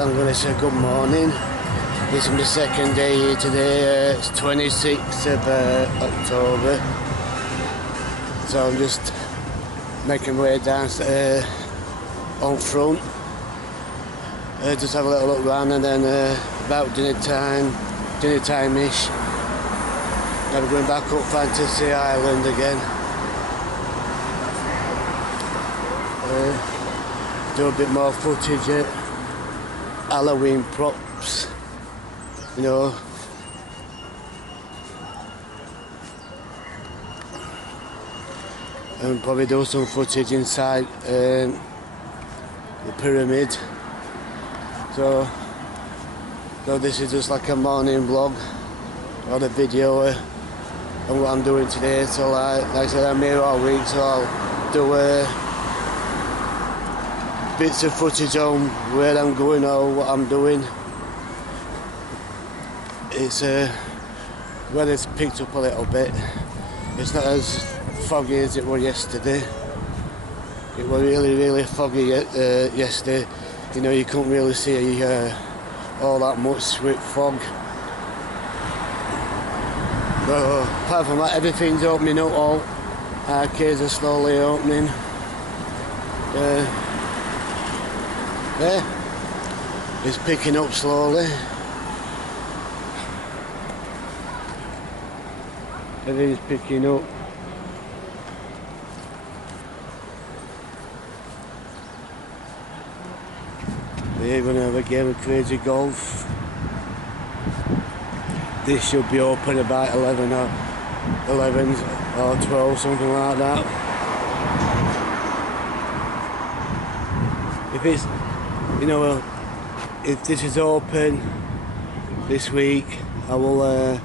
I'm going to say good morning. This is my second day here today. It's 26th of October. So I'm just making my way down on front. Just have a little look round, and then about dinner time-ish, I'm going back up Fantasy Island again. Do a bit more footage at Halloween props, you know. And probably do some footage inside the pyramid. So this is just like a morning vlog or a video of what I'm doing today. So like I said, I'm here all week, so I'll do bits of footage on where I'm going or what I'm doing. It's weather's picked up a little bit. It's not as foggy as it was yesterday. It was really foggy yesterday. You know, you couldn't really see all that much with fog. But apart from that, everything's opening up. All arcades are slowly opening. It's picking up slowly. Everything's picking up. We're going to have a game of crazy golf. This should be open about 11 or 12, something like that. If it's, you know, if this is open this week, I will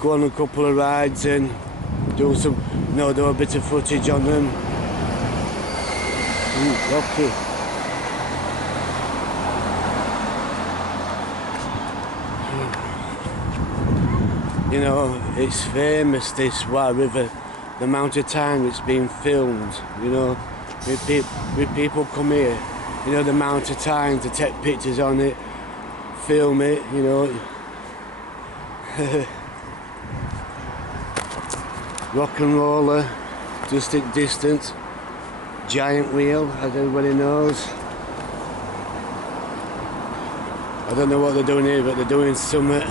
go on a couple of rides and do some, do a bit of footage on them. Rocky. You know, it's famous, this Wye River, the amount of time it's been filmed, you know, with people come here, you know, the amount of time to take pictures on it, film it, you know. Rock and roller, just at distance, giant wheel, as everybody knows. I don't know what they're doing here, but they're doing something.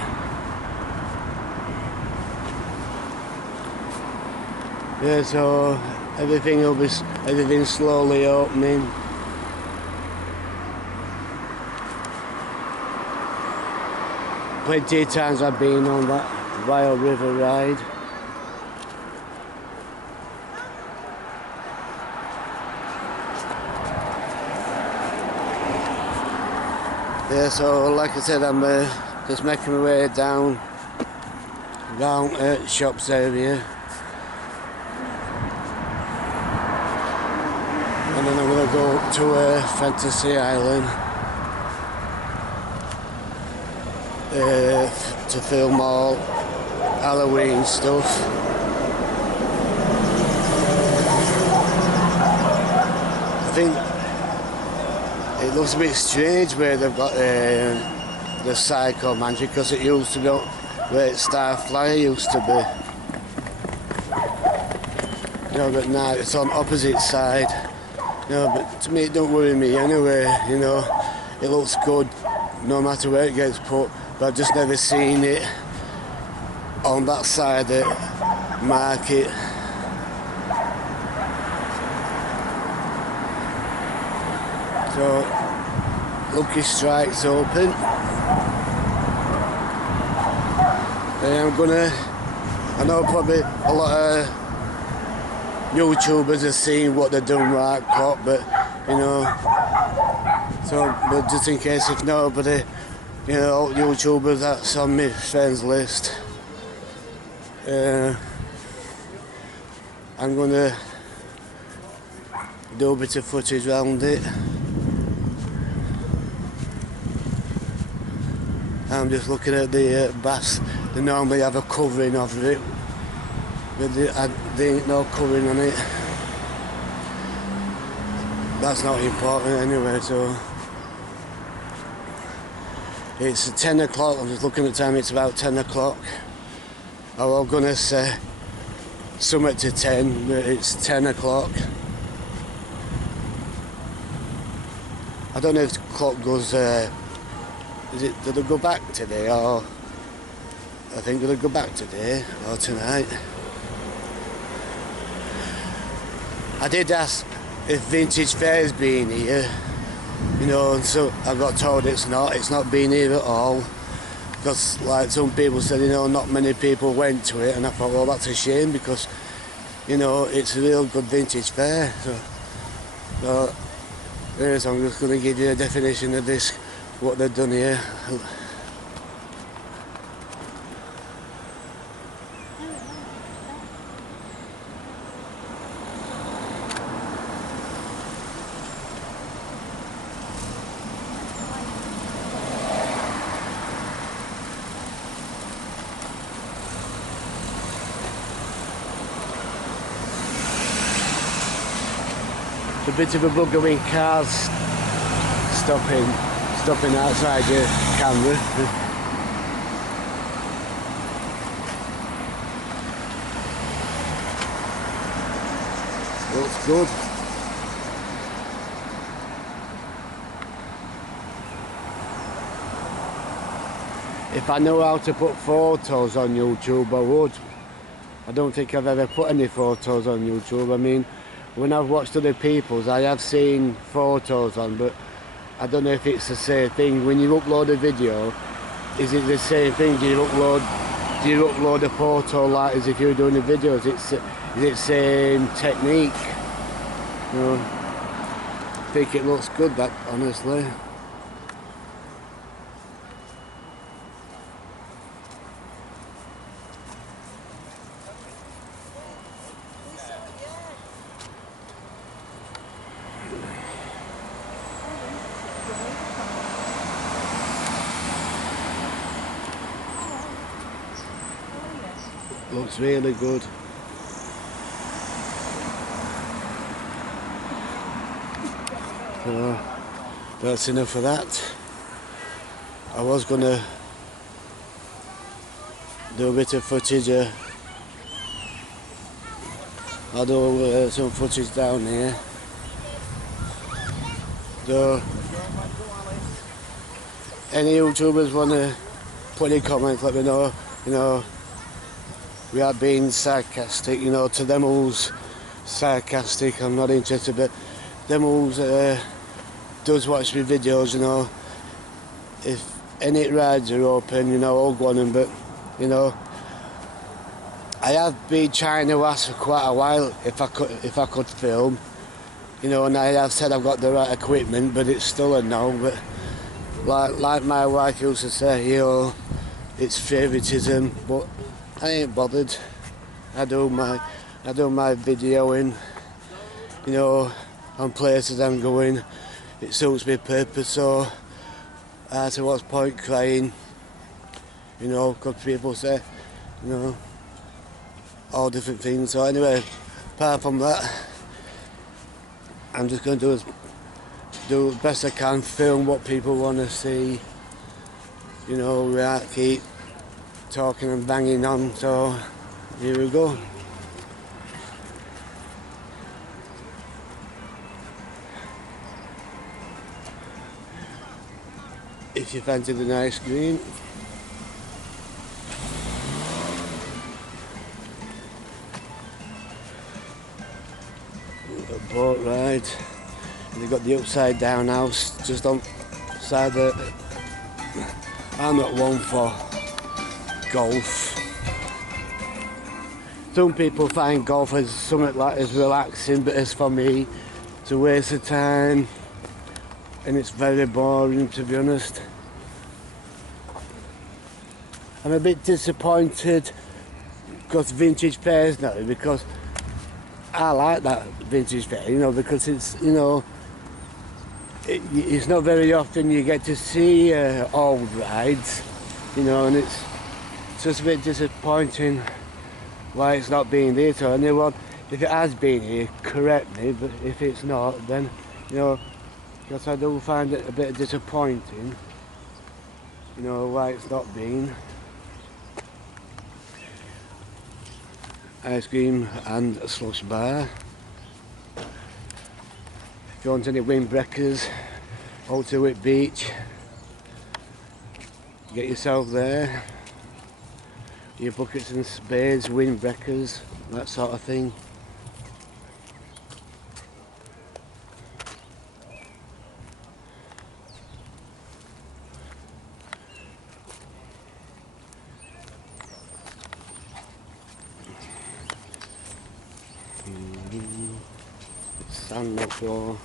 Yeah, so everything's slowly opening. Plenty of times I've been on that Wye River ride. Yeah, so like I said, I'm just making my way down shops area. And then I'm going to go up to Fantasy Island to film all Halloween stuff. I think it looks a bit strange where they've got the Psycho Mansion, because it used to go where Starflyer used to be. You know, but now it's on opposite side. No, but to me it don't worry me anyway, you know. It looks good no matter where it gets put, but I've just never seen it on that side of the market. So, Lucky Strike's open. And I know probably a lot of YouTubers are seeing what they're doing right cop, but you know, but just in case if nobody, you know, YouTubers that's on my friends list, I'm gonna do a bit of footage around it. I'm just looking at the bass. They normally have a covering of it, but there ain't no covering on it. That's not important anyway, so It's 10 o'clock, I'm just looking at the time, it's about 10 o'clock. I was gonna say something to 10, but it's 10 o'clock. I don't know if the clock goes, did it go back today, or I think it'll go back today or tonight. I did ask if Vintage Fair's been here, you know, and so I got told it's not been here at all. Because like some people said, you know, not many people went to it, and I thought, well, that's a shame because, you know, it's a real good vintage fair. So I'm just going to give you a definition of this, what they've done here. A bit of a bugger when cars stopping outside your camera. Looks good. If I know how to put photos on YouTube, I would. I don't think I've ever put any photos on YouTube. I mean, when I've watched other people's, I have seen photos on, but I don't know if it's the same thing. When you upload a video, is it the same thing? Do you upload a photo like as if you're doing a video? Is it same technique? You know, I think it looks good, that, honestly. Looks really good. So that's enough of that. I was gonna do a bit of footage. I'll do some footage down here. So any YouTubers want to put any comments, let me know. You know, we are being sarcastic, you know, to them who's sarcastic, I'm not interested, but them who's does watch my videos, you know, if any rides are open, you know, I'll go on them, but, you know, I have been trying to ask for quite a while if I could film, you know, and I have said I've got the right equipment, but it's still a no. But like my wife used to say, you know, it's favouritism, but I ain't bothered. I do my videoing, you know, on places I'm going. It suits my purpose, so I said, what's point crying? You know, because people say, you know, all different things. So anyway, apart from that, I'm just going to do the best I can, film what people want to see. You know, we can't keep talking and banging on, so here we go. If you fancy the nice green. A boat ride. And they've got the upside down house just on side of it. I'm not one for golf. Some people find golf as something like as relaxing, but as for me, it's a waste of time and it's very boring, to be honest. I'm a bit disappointed because vintage fairs now, because I like that vintage fair, you know, because it's, you know, it's not very often you get to see old rides, you know, and it's just a bit disappointing why it's not being there. So anyone, if it has been here, correct me, but if it's not, then, you know, because I do find it a bit disappointing. you know, why it's not been. Ice cream and a slush bar. If you want any windbreakers, out to Whit Beach, get yourself there. Your buckets and spades, windbreakers, that sort of thing. Sand on the floor.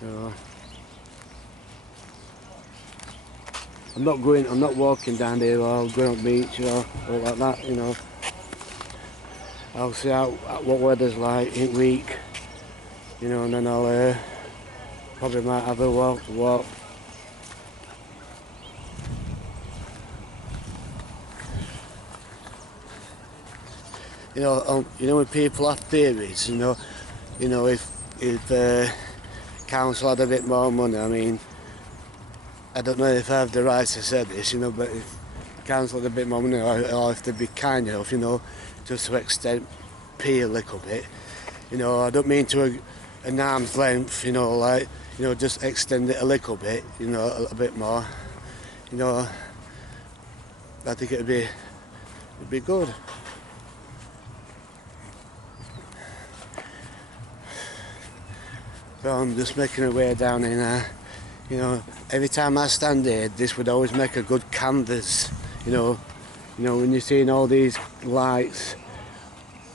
So I'm not walking down here or going up the beach or like that, you know. I'll see what weather's like in week, you know, and then I'll probably might have a walk. You know when people have theories, you know, if council had a bit more money, I mean, I don't know if I have the right to say this, you know, but if council had a bit more money, or if they'd be kind enough, you know, just to extend P a little bit, you know, I don't mean to an arm's length, you know, like, you know, just extend it a little bit, you know, a little bit more, you know, I think it'd be good. So I'm just making my way down in there. You know, every time I stand here, this would always make a good canvas. You know, when you're seeing all these lights,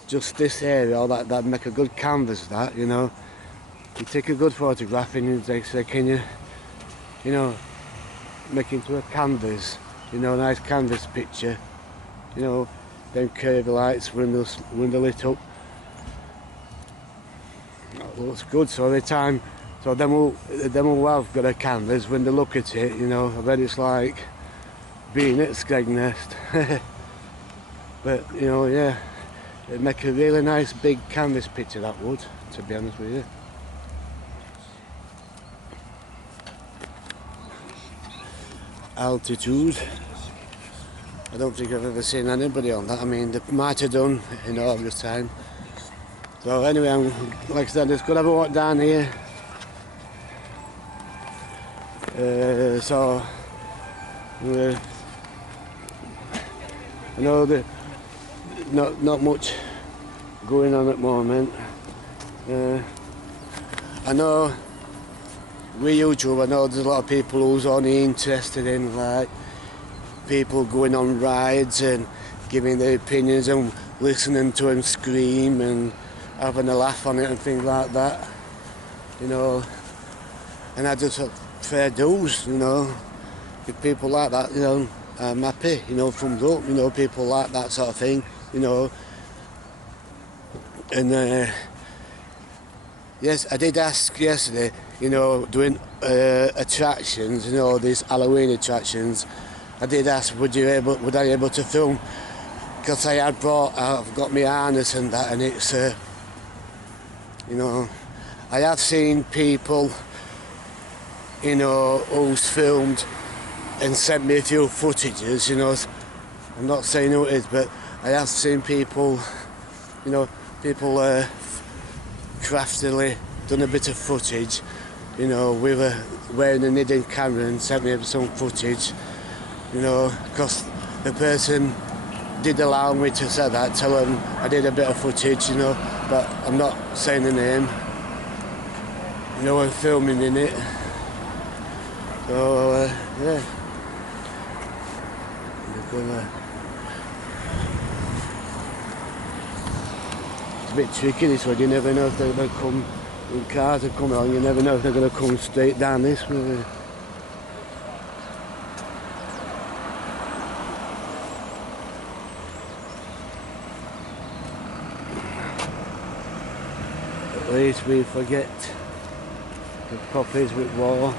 just this area, all that'd make a good canvas. That, you know, you take a good photograph and you say, can you know, make into a canvas. You know, a nice canvas picture. You know, them curvy lights when they're lit up. Looks good. So every time, so then we'll have got a canvas when they look at it. You know, I bet it's like being at Skegness. But you know, yeah, it'd make a really nice big canvas picture, that would, to be honest with you. Altitude. I don't think I've ever seen anybody on that. I mean, they might have done in August time. So anyway, like I said, just gonna have a walk down here. So I know that not much going on at the moment. I know with YouTube, I know there's a lot of people who's only interested in like people going on rides and giving their opinions and listening to them scream and having a laugh on it and things like that, you know. And I just fair dues, you know. If people like that, you know, I'm happy, you know, thumbs up, you know, people like that sort of thing, you know. And yes, I did ask yesterday, you know, doing attractions, you know, these Halloween attractions. I did ask, would I be able to film? Because I've got my harness and that, and it's, you know, I have seen people, you know, who's filmed and sent me a few footages, you know. I'm not saying who it is, but I have seen people, you know, craftily done a bit of footage, you know, with wearing a hidden camera and sent me some footage, you know, because the person did allow me to say that, tell them I did a bit of footage, you know, but I'm not saying the name, you know, I'm filming in it. So, yeah. It's a bit tricky this one, you never know if they're going to come, when cars are coming on, you never know if they're going to come straight down this way. At least we forget the puppies with war.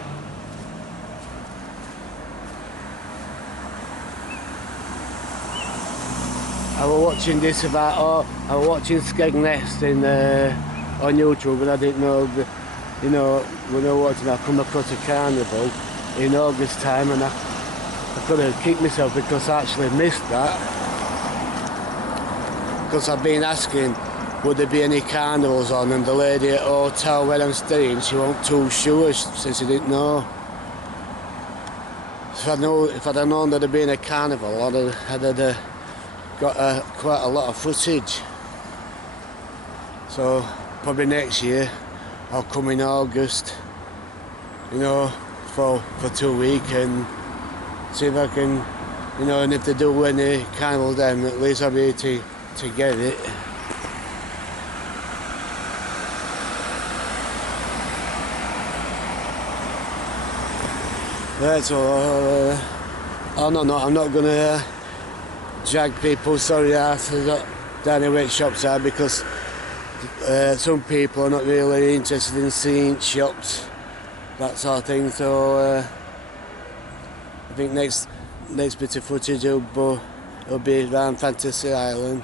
I was watching this about, I was watching Skegness in on YouTube, and I didn't know that, you know, when I was watching, I come across a carnival in August time, and I could have kicked myself because I actually missed that. Because I've been asking, would there be any carnivals on, and the lady at the hotel where I'm staying, she wasn't too sure, she said she didn't know. So if I'd have known there'd been a carnival, I'd have got quite a lot of footage. So probably next year I'll come in August, you know, for 2 weeks and see if I can, you know, and if they do any carnival then at least I'll be able to get it. Right, so oh no, I'm not gonna drag people sorry asses down the wet shops are, because some people are not really interested in seeing shops, that sort of thing. So I think next bit of footage will be around Fantasy Island.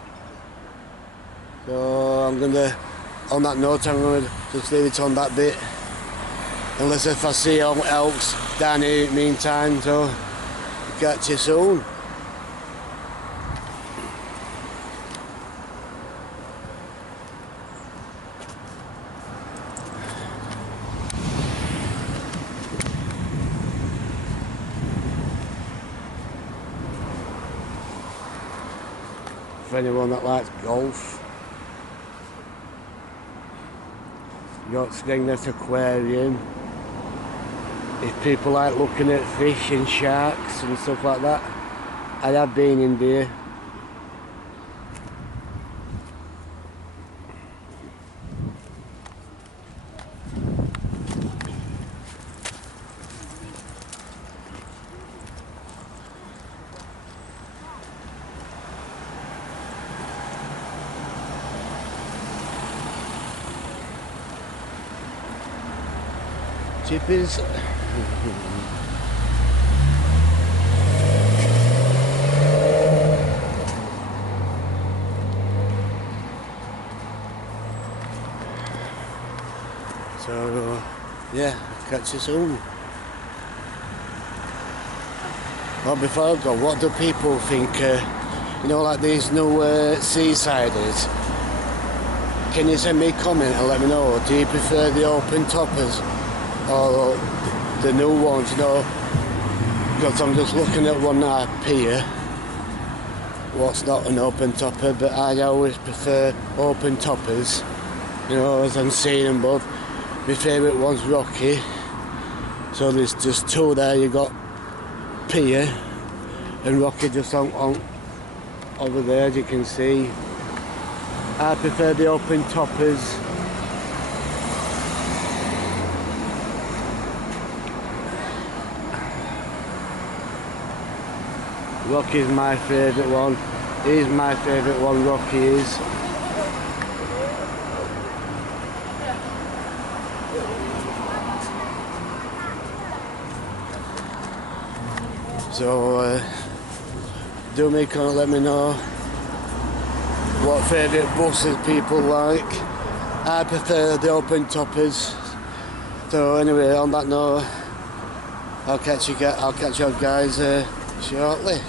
So I'm gonna, on that note, I'm gonna just leave it on that bit. Unless if I see anyone else down here in the meantime, so catch you soon. For anyone that likes golf, you got Skegness Aquarium. If people like looking at fish and sharks and stuff like that, I have been in there. Chippies. So yeah, catch you soon. Well, before I go, what do people think, you know, like these new seasiders? Can you send me a comment and let me know, do you prefer the open toppers or the new ones, you know? Because I'm just looking at one up here, what's not an open topper, but I always prefer open toppers, you know, as I'm seeing them both. My favourite one's Rocky, so there's just two there. You got Pier and Rocky just on over there, as you can see. I prefer the open toppers. Rocky's my favourite one. He's my favourite one, Rocky is. So do me comment, let me know what favourite buses people like. I prefer the open toppers. So anyway, on that note, I'll catch you guys shortly.